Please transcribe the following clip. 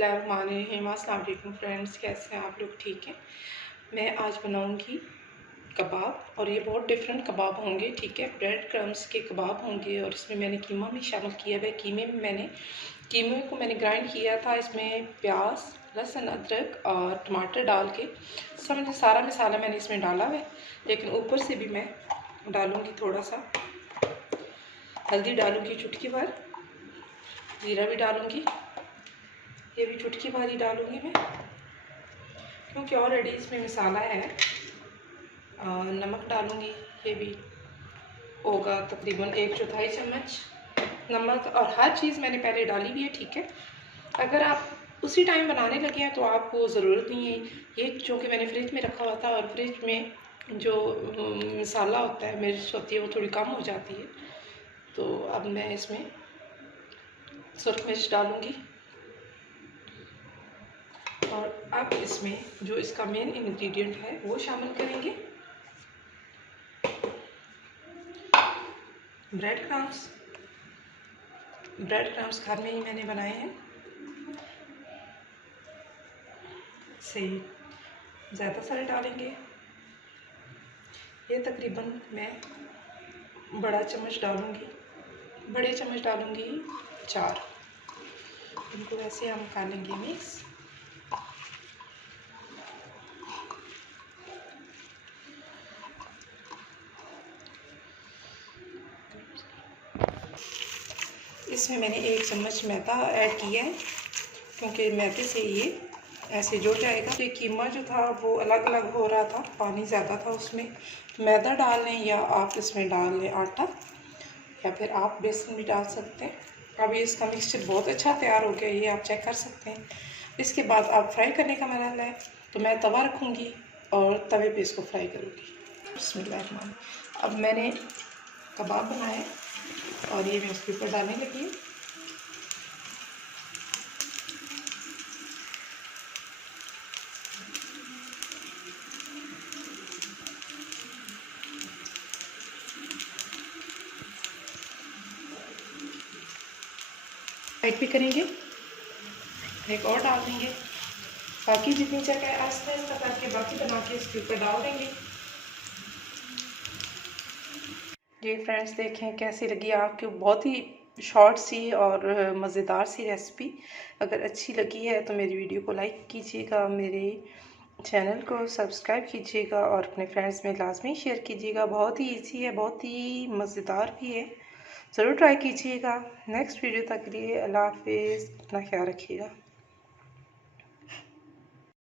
बिस्मिल्लाहिर्रहमानिर्रहीम। अस्सलाम वालेकुम फ्रेंड्स, कैसे हैं आप लोग? ठीक है। मैं आज बनाऊंगी कबाब और ये बहुत डिफरेंट कबाब होंगे। ठीक है, ब्रेड क्रम्स के कबाब होंगे और इसमें मैंने कीमा भी शामिल किया है। कीमे को मैंने ग्राइंड किया था। इसमें प्याज, लहसुन, अदरक और टमाटर डाल के सारा मसाला मैंने इसमें डाला है। लेकिन ऊपर से भी मैं डालूँगी थोड़ा सा हल्दी डालूँगी, चुटकी भर ज़ीरा भी डालूँगी, ये भी चुटकी भर ही डालूँगी मैं क्योंकि ऑलरेडी इसमें मसाला है। नमक डालूँगी, ये भी होगा तकरीबन 1/4 चम्मच नमक। और हर चीज़ मैंने पहले डाली हुई है। ठीक है, अगर आप उसी टाइम बनाने लगे हैं तो आपको ज़रूरत नहीं है। ये चूँकि मैंने फ्रिज में रखा हुआ था और फ्रिज में जो मसाला होता है, मिर्च होती है, वो थोड़ी कम हो जाती है। तो अब मैं इसमें सुरख मिर्च डालूँगी और अब इसमें जो इसका मेन इंग्रेडिएंट है वो शामिल करेंगे, ब्रेड क्रम्स घर में ही मैंने बनाए हैं। से ज़्यादा सारे डालेंगे, ये तकरीबन मैं बड़े चम्मच डालूँगी 4। इनको ऐसे हम कर लेंगे मिक्स। इसमें मैंने 1 चम्मच मैदा ऐड किया है क्योंकि मैदे से ये ऐसे जुड़ जाएगा। ये कीमा जो था वो अलग अलग हो रहा था, पानी ज़्यादा था उसमें। मैदा डाल लें या आप इसमें डाल लें आटा, या फिर आप बेसन भी डाल सकते हैं। अब ये इसका मिक्सचर बहुत अच्छा तैयार हो गया, ये आप चेक कर सकते हैं। इसके बाद आप फ्राई करने का मरहला है, तो मैं तवा रखूँगी और तवे पे इसको फ्राई करूँगी। बिस्मिल्लाह। अब मैंने कबाब बनाए और ये मैं उसके ऊपर डालने लगी हूँ। साइड पे करेंगे, एक और डाल देंगे, बाकी जितनी जगह आस्ते आस्ते करके बाकी बना के इसके ऊपर डाल देंगे। जी फ्रेंड्स, देखें कैसी लगी आपको। बहुत ही शॉर्ट सी और मज़ेदार सी रेसिपी। अगर अच्छी लगी है तो मेरी वीडियो को लाइक कीजिएगा, मेरे चैनल को सब्सक्राइब कीजिएगा और अपने फ्रेंड्स में लाजमी शेयर कीजिएगा। बहुत ही इजी है, बहुत ही मज़ेदार भी है, ज़रूर ट्राई कीजिएगा। नेक्स्ट वीडियो तक के लिए अल्लाह हाफिज़, अपना ख्याल रखिएगा।